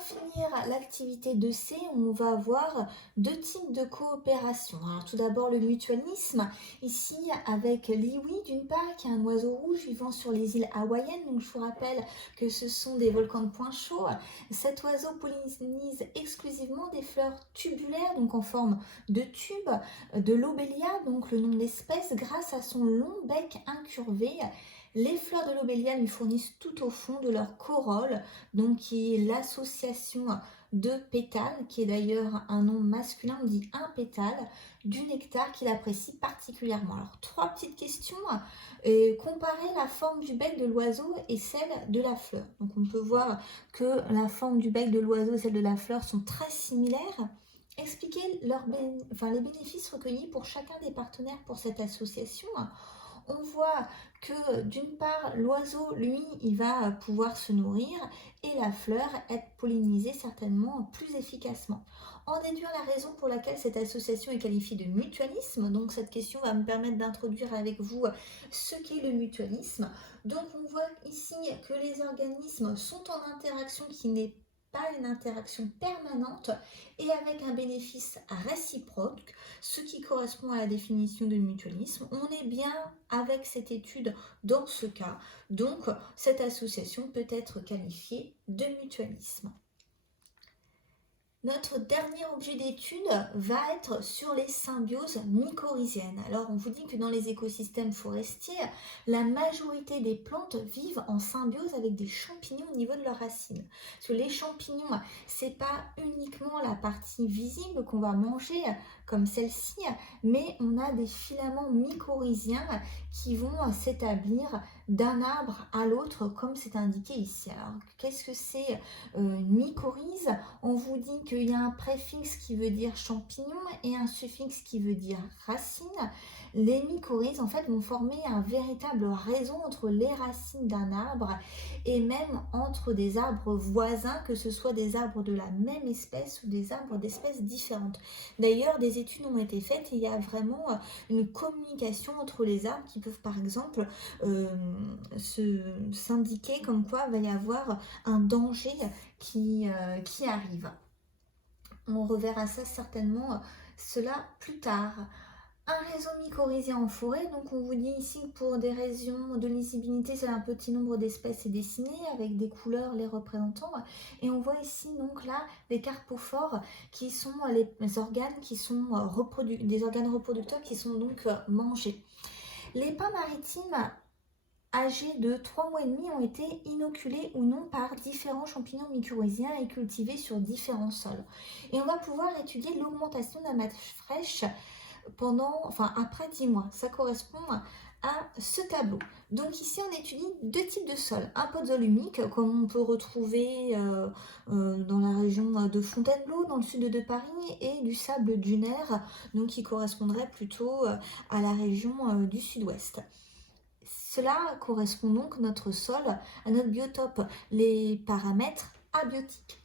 pour finir l'activité 2C, on va voir deux types de coopération. Alors tout d'abord le mutualisme, ici avec l'iwi d'une part, qui est un oiseau rouge vivant sur les îles hawaïennes. Donc je vous rappelle que ce sont des volcans de point chaud. Cet oiseau pollinise exclusivement des fleurs tubulaires, donc en forme de tube, de l'obélia, donc le nom de l'espèce, grâce à son long bec incurvé. Les fleurs de l'obélia lui fournissent tout au fond de leur corolle, donc qui est l'association de pétales, qui est d'ailleurs un nom masculin, on dit un pétale, du nectar qu'il apprécie particulièrement. Alors, trois petites questions. Comparer la forme du bec de l'oiseau et celle de la fleur. Donc, on peut voir que la forme du bec de l'oiseau et celle de la fleur sont très similaires. Expliquer les bénéfices recueillis pour chacun des partenaires pour cette association. On voit que d'une part, l'oiseau, lui, il va pouvoir se nourrir et la fleur être pollinisée certainement plus efficacement. En déduire la raison pour laquelle cette association est qualifiée de mutualisme, donc cette question va me permettre d'introduire avec vous ce qu'est le mutualisme. Donc on voit ici que les organismes sont en interaction qui n'est pas une interaction permanente et avec un bénéfice réciproque, ce qui correspond à la définition de mutualisme. On est bien avec cette étude dans ce cas, donc cette association peut être qualifiée de mutualisme. Notre dernier objet d'étude va être sur les symbioses mycorhiziennes. Alors on vous dit que dans les écosystèmes forestiers, la majorité des plantes vivent en symbiose avec des champignons au niveau de leurs racines. Parce que les champignons, c'est pas uniquement la partie visible qu'on va manger comme celle-ci, mais on a des filaments mycorhiziens qui vont s'établir d'un arbre à l'autre comme c'est indiqué ici. Alors qu'est-ce que c'est une mycorhize? On vous dit qu'il y a un préfixe qui veut dire champignon et un suffixe qui veut dire racine. Les mycorhizes en fait vont former un véritable réseau entre les racines d'un arbre et même entre des arbres voisins, que ce soit des arbres de la même espèce ou des arbres d'espèces différentes. D'ailleurs, des études ont été faites et il y a vraiment une communication entre les arbres qui peuvent par exemple s'indiquer comme quoi il va y avoir un danger qui arrive. On reverra ça certainement cela plus tard. Un réseau mycorhizien en forêt, donc on vous dit ici que pour des raisons de lisibilité, c'est un petit nombre d'espèces est dessiné avec des couleurs les représentant. Et on voit ici donc là les carpophores qui sont les organes qui sont des organes reproducteurs qui sont donc mangés. Les pins maritimes âgés de 3 mois et demi ont été inoculés ou non par différents champignons mycorhiziens et cultivés sur différents sols. Et on va pouvoir étudier l'augmentation de la masse fraîche après 10 mois. Ça correspond à ce tableau. Donc ici on étudie deux types de sols, un podzolumique comme on peut retrouver dans la région de Fontainebleau dans le sud de Paris et du sable dunaire, donc qui correspondrait plutôt à la région du sud-ouest. Cela correspond donc notre sol, à notre biotope, les paramètres abiotiques.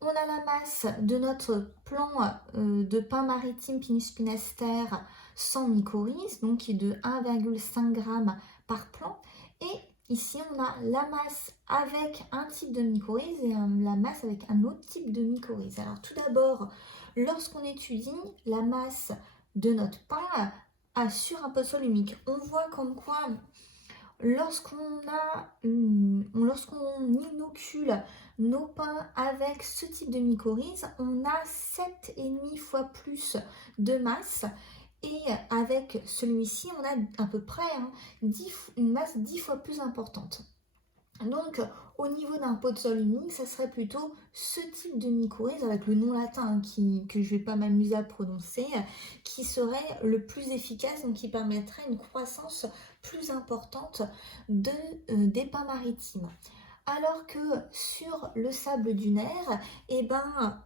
On a la masse de notre plan de pin maritime Pinus pinaster sans mycorhize, donc qui est de 1,5 g par plan. Et ici, on a la masse avec un type de mycorhize et la masse avec un autre type de mycorhize. Alors tout d'abord, lorsqu'on étudie la masse de notre pain sur un podsol humique, on voit comme quoi lorsqu'on inocule nos pins avec ce type de mycorhize, on a 7,5 fois plus de masse et avec celui-ci, on a à peu près une masse 10 fois plus importante. Donc, au niveau d'un podsol humique, ça serait plutôt ce type de mycorhize avec le nom latin que je ne vais pas m'amuser à prononcer, qui serait le plus efficace, donc qui permettrait une croissance plus importante des pins maritimes. Alors que sur le sable dunaire,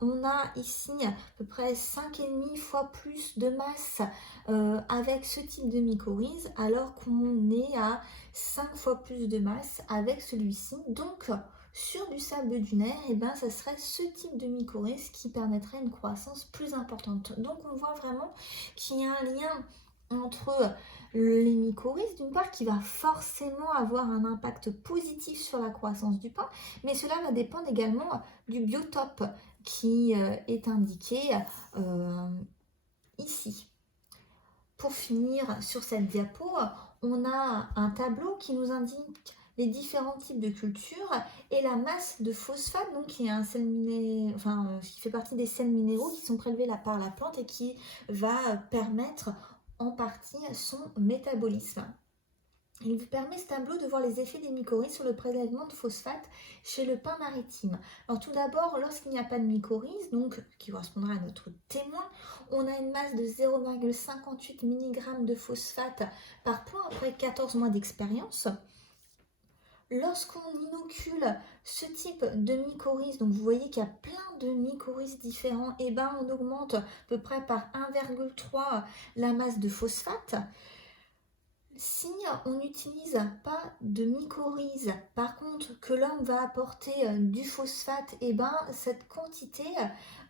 on a ici à peu près 5,5 fois plus de masse avec ce type de mycorhize, alors qu'on est à 5 fois plus de masse avec celui-ci. Donc, sur du sable dunaire, ça serait ce type de mycorhize qui permettrait une croissance plus importante. Donc, on voit vraiment qu'il y a un lien entre les mycorhizes, d'une part, qui va forcément avoir un impact positif sur la croissance du pain, mais cela va dépendre également du biotope qui est indiqué ici. Pour finir sur cette diapo, on a un tableau qui nous indique les différents types de cultures et la masse de phosphate, donc qui est un sel qui fait partie des sels minéraux qui sont prélevés là par la plante et qui va permettre en partie son métabolisme. Il vous permet ce tableau de voir les effets des mycorhizes sur le prélèvement de phosphate chez le pain maritime. Alors tout d'abord, lorsqu'il n'y a pas de mycorhizes, donc qui correspondra à notre témoin, on a une masse de 0,58 mg de phosphate par point après 14 mois d'expérience. Lorsqu'on inocule ce type de mycorhizes, donc vous voyez qu'il y a plein de mycorhizes différents, et ben on augmente à peu près par 1,3 la masse de phosphate. Si on n'utilise pas de mycorhizes, par contre que l'homme va apporter du phosphate, et ben cette quantité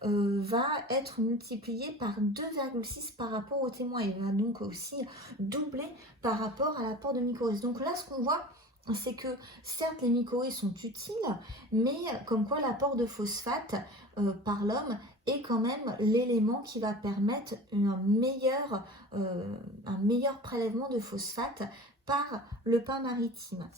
va être multipliée par 2,6 par rapport au témoin. Il va donc aussi doubler par rapport à l'apport de mycorhizes. Donc là, ce qu'on voit, c'est que certes les mycorhizes sont utiles, mais comme quoi l'apport de phosphate par l'homme est quand même l'élément qui va permettre un meilleur prélèvement de phosphate par le pain maritime.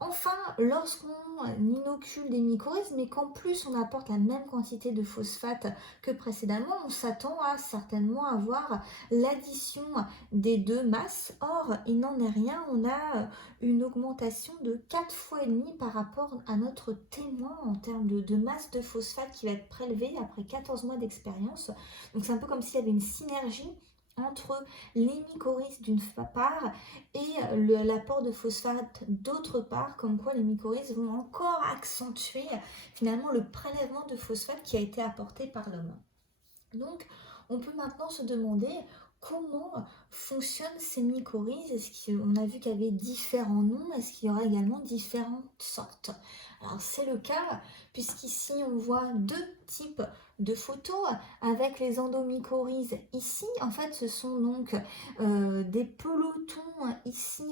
Enfin, lorsqu'on inocule des mycorhizes, mais qu'en plus on apporte la même quantité de phosphate que précédemment, on s'attend à certainement avoir l'addition des deux masses. Or, il n'en est rien, on a une augmentation de 4 fois et demi par rapport à notre témoin en termes de masse de phosphate qui va être prélevée après 14 mois d'expérience. Donc c'est un peu comme s'il y avait une synergie entre les mycorhizes d'une part et l'apport de phosphate d'autre part, comme quoi les mycorhizes vont encore accentuer finalement le prélèvement de phosphate qui a été apporté par l'homme. Donc on peut maintenant se demander comment fonctionnent ces mycorhizes. Est-ce qu'on a vu qu'il y avait différents noms? Est-ce qu'il y aura également différentes sortes? Alors c'est le cas, puisqu'ici on voit deux types de photos avec les endomycorhizes. Ici, en fait, ce sont donc des pelotons ici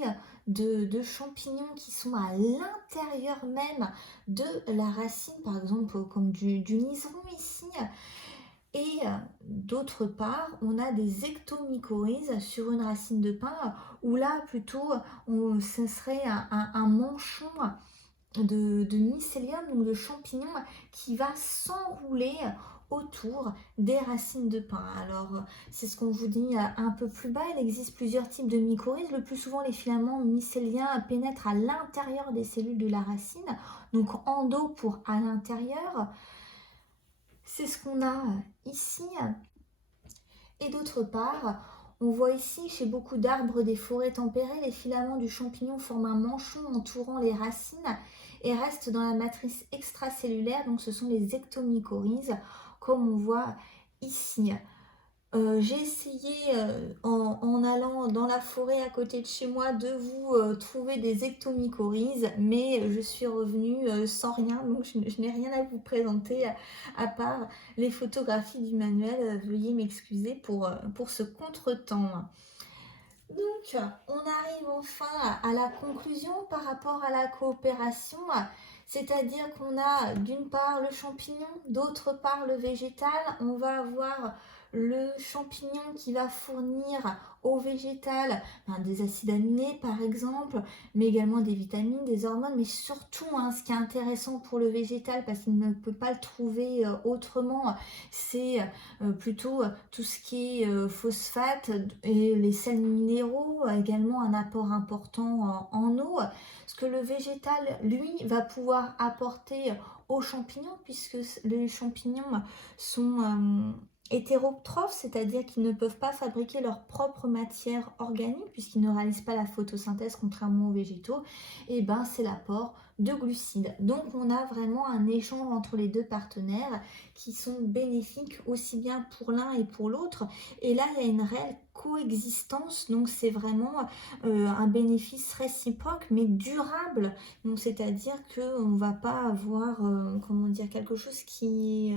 de champignons qui sont à l'intérieur même de la racine, par exemple comme du niseron ici. Et d'autre part, on a des ectomycorhizes sur une racine de pin, où là, plutôt, ce serait un manchon de mycélium, donc de champignons, qui va s'enrouler autour des racines de pin. Alors, c'est ce qu'on vous dit un peu plus bas, il existe plusieurs types de mycorhizes. Le plus souvent, les filaments mycéliens pénètrent à l'intérieur des cellules de la racine, donc endo pour à l'intérieur. C'est ce qu'on a ici. Et d'autre part, on voit ici chez beaucoup d'arbres des forêts tempérées, les filaments du champignon forment un manchon entourant les racines et restent dans la matrice extracellulaire, donc ce sont les ectomycorhizes, comme on voit ici. J'ai essayé en allant dans la forêt à côté de chez moi de vous trouver des ectomycorhizes, mais je suis revenue sans rien, donc je n'ai rien à vous présenter à part les photographies du manuel. Veuillez m'excuser pour ce contretemps. Donc, on arrive enfin à la conclusion par rapport à la coopération, c'est-à-dire qu'on a d'une part le champignon, d'autre part le végétal. On va avoir le champignon qui va fournir au végétal des acides aminés par exemple, mais également des vitamines, des hormones, mais surtout ce qui est intéressant pour le végétal, parce qu'il ne peut pas le trouver autrement, c'est plutôt tout ce qui est phosphate et les sels minéraux, également un apport important en eau, ce que le végétal lui va pouvoir apporter aux champignons, puisque les champignons sont hétérotrophes, c'est-à-dire qu'ils ne peuvent pas fabriquer leur propre matière organique puisqu'ils ne réalisent pas la photosynthèse contrairement aux végétaux, et ben c'est l'apport de glucides. Donc on a vraiment un échange entre les deux partenaires qui sont bénéfiques aussi bien pour l'un et pour l'autre, et là il y a une réelle coexistence, donc c'est vraiment un bénéfice réciproque mais durable, donc c'est-à-dire qu'on ne va pas avoir quelque chose qui est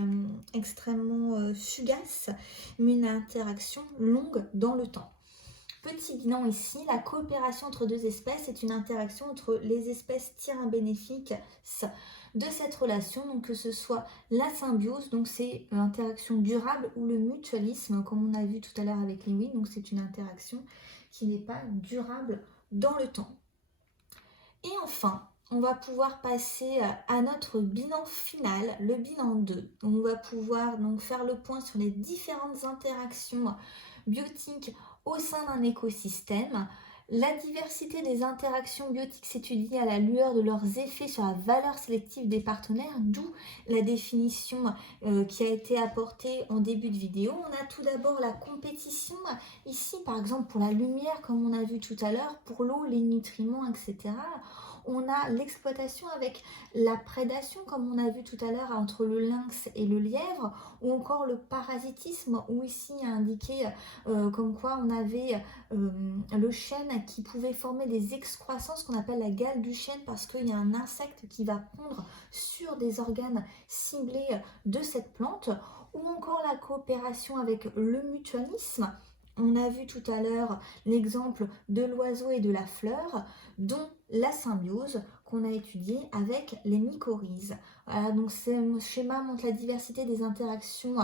extrêmement fugace, mais une interaction longue dans le temps. Petit bilan ici, la coopération entre deux espèces est une interaction entre les espèces tire un bénéfice de cette relation, donc que ce soit la symbiose, donc c'est l'interaction durable, ou le mutualisme, comme on a vu tout à l'heure avec Lewin, donc c'est une interaction qui n'est pas durable dans le temps. Et enfin, on va pouvoir passer à notre bilan final, le bilan 2. On va pouvoir donc faire le point sur les différentes interactions biotiques au sein d'un écosystème. La diversité des interactions biotiques s'étudie à la lueur de leurs effets sur la valeur sélective des partenaires, d'où la définition qui a été apportée en début de vidéo. On a tout d'abord la compétition, ici par exemple pour la lumière, comme on a vu tout à l'heure, pour l'eau, les nutriments, etc. On a l'exploitation avec la prédation, comme on a vu tout à l'heure entre le lynx et le lièvre, ou encore le parasitisme, où ici il y a indiqué comme quoi on avait le chêne qui pouvait former des excroissances qu'on appelle la gale du chêne, parce qu'il y a un insecte qui va pondre sur des organes ciblés de cette plante, ou encore la coopération avec le mutualisme. On a vu tout à l'heure l'exemple de l'oiseau et de la fleur, dont la symbiose qu'on a étudiée avec les mycorhizes. Voilà, donc ce schéma montre la diversité des interactions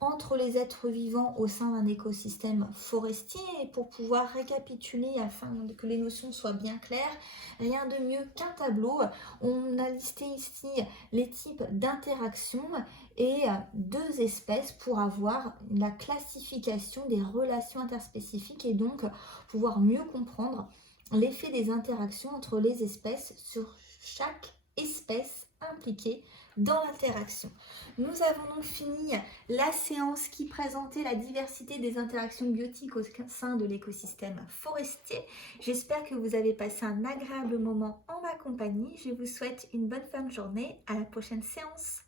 entre les êtres vivants au sein d'un écosystème forestier. Et pour pouvoir récapituler afin que les notions soient bien claires, rien de mieux qu'un tableau. On a listé ici les types d'interactions et deux espèces pour avoir la classification des relations interspécifiques et donc pouvoir mieux comprendre l'effet des interactions entre les espèces sur chaque espèce impliquée dans l'interaction. Nous avons donc fini la séance qui présentait la diversité des interactions biotiques au sein de l'écosystème forestier. J'espère que vous avez passé un agréable moment en ma compagnie. Je vous souhaite une bonne fin de journée. À la prochaine séance.